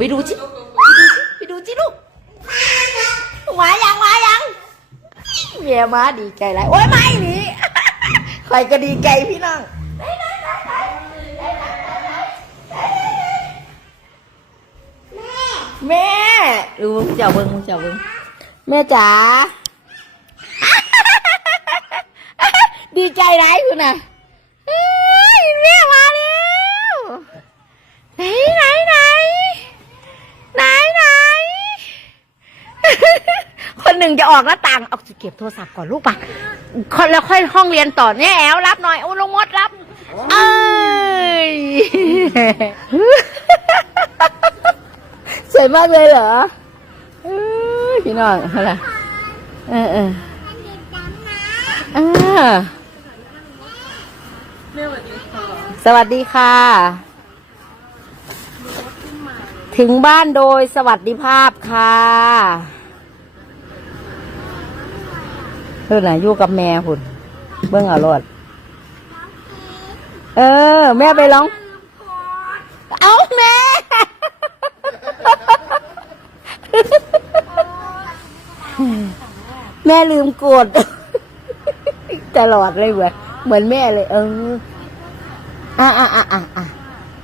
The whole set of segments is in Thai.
ไปดูจิไปดูจิลูกมายังมายังเมียมาดีใจไรโอ้ยไม่หนีใครก็ดีใจพี่น้องแม่ดูมึงเจ้าเบิ้งมึงเจ้าเบิ้งแม่จ๋าดีใจไรคุณน่ะเอ้ยแม่มาแล้วไหนไหนไหนไหนไหน คนหนึ่ งจะออกหน้าต่างเอาเก็บโทรศัพท์ก่อนลูกปะแล้วค่อยห้องเรียนต่อเนี่ยแอลรับหน่อยอุ้ลงมดรับ เอ้ยสวยมากเลยเหรอเอ้ยพี่น้องอะไรเออเออสวัสดีค่ะ ถึงบ้านโดยสวัสดิภาพค่ะ เพื่อนน่ะอยู่กับแม่หุ่นเบิ่งเอารถเออ แม่ไปร้อง เอาแม่ แม่ลืมกด ตลอดเลยเว้ยเหมือนแม่เลย เออ อะอะอะอะอะ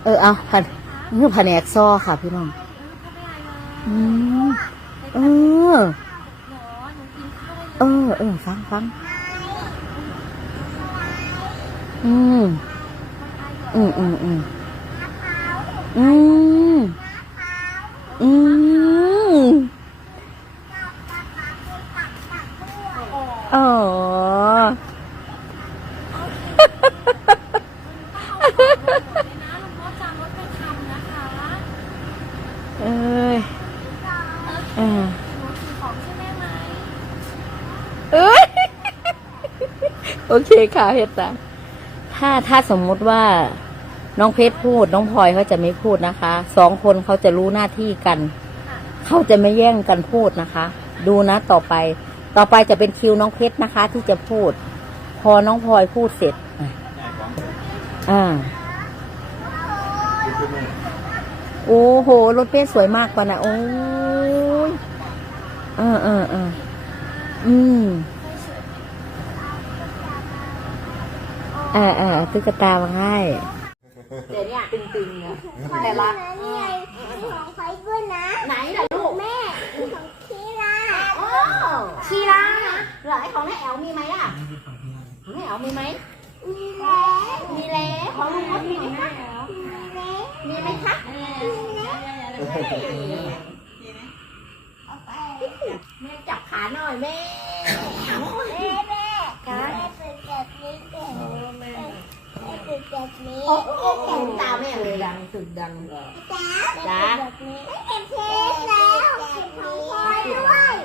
เออเอาพันนี่แผนกซอค่ะพี่น้อง อืมเออ เออเออฟังฟังอืมอืมอืมอืมอืมอืมอ๋อเอ้ยเออเอ้ย โอ เคค่ะเฮดตาถ้าถ้าสมมุติว่าน้องเพชรพูด น้องพลอยเขาจะไม่พูดนะคะสองคนเขาจะรู้หน้าที่กัน เขาจะไม่แย่งกันพูดนะคะ ดูนะต่อไป ต่อไปจะเป็นคิวน้องเพชรนะคะ ที่จะพูด พอน้องพลอยพูดเสร็จอะอ่าโอ้โหรถเป้สวยมากกว่านะโอ้ยเออเออเอออืม ออเออตุ๊กตามาให้เดี๋ยวนี้ตึงๆนะแต่ละนี่ไงของไฟด้วยนะ ไหนล่ะลูกแม่ของคีราโอ้ชีราเหรอไอของแม่แอลมีไหมอะของแม่แอลมีไหมมีแล้วมีแล้วของลุงมดมีไหมคะมีแล้วมีไหมคะมีแล้วเอาไปแม่จับขาหน่อยแม่ แม่แม่แม่เป็นแบบนี้แม่แม่เป็น แบบนี้โอ้โอ้โอ้ตาแม่เลยดังสุดดังจ้าจ้าแบบนี้เก็บเพชรแล้วเก็บของพลอยด้วย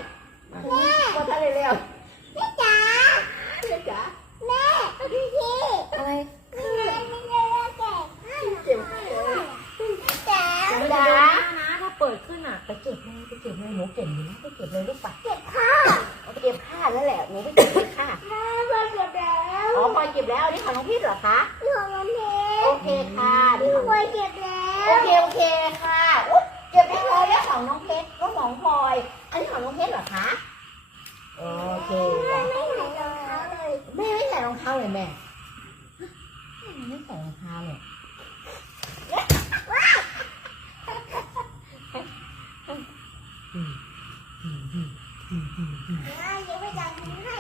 ก็ทะเลเร็วแม่จ๋าแม่จ๋าแม่พี่อะไรมีอะไรไม่ได้แล้วแกเจ็บจ๋าจ๋านะถ้าเปิดขึ้นอะไปเก็บเลยไปเก็บเลยหนูเก่งอยู่นะไปเก็บเลยลูกปะเก็บผ้าไปเก็บผ้าแล้วแหละหนูไปเก็บเลยค่ะแม่พอเก็บแล้วอ๋อพอยเก็บแล้วอันนี้ของน้องพี่เหรอคะ เคค่ะนี่ของพลอยเก็บแล้วโอเคโอเคค่ะอุ๊ยเก็บได้เลยแล้วของน้องเพชรก็ของพลอย อันนี้ของน้องเพชรเหรอคะโอเคแม่ไม่ใส่รองเท้าเลยแม่ไม่ใส่รองเท้าเลยแม่แม่ไม่ใส่รองเท้าเลยแม่ยังไม่จ่ายเงินให้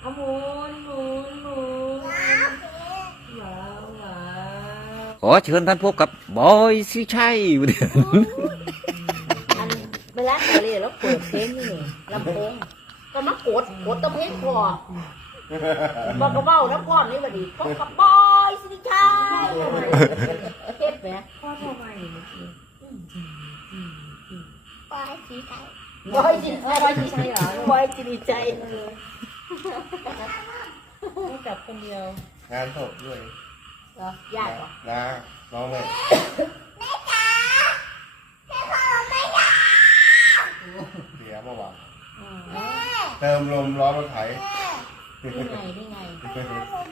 เอาหมุนหมุนหมุน ว้าว ว้าวว้าว ขอเชิญท่านพบกับบอยสิชัยอันเวลาเปิดเลยแล้วเปิดเพลงนี่ลำโพงก็มากดกดตะเพลงคอบอกกระเบ้าน้ำก้อนนี่บัดนี้พบกับบอยสิริชัยเฮ็ดไหมพ่อทำไมปล่อยสีไก่บอยสิเออบอยสิชัยเหรอบอยสิริชัยไม่กลับคนเดียวงานศพด้วย เหรอยากเหรอนะน้องเลยแม่จ๋าแม่ขอแม่จ๋าเสียเมื่อวานแม่เติมลมล้อรถไถนี่ไงนี่ไง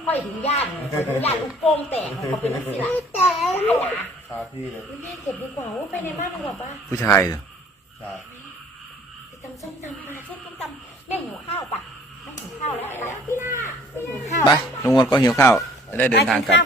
ค่อยถึงญาติค่อยถึงญาติลูกโป่งแตกเขาเป็นนักศิลป์แต่จ๋าคาที่เลยแม่เก็บดีกว่าว่าไปในบ้านดีกว่าป้าผู้ชายเหรอใช่ไปทำส้มตำมาส้มตำแม่หิวข้าวปะแม่หิวข้าวแล้วแล้วพี่นาพี่นาหิวข้าวไปลุงวนก็หิวข้าวจะได้เดินทางกลับ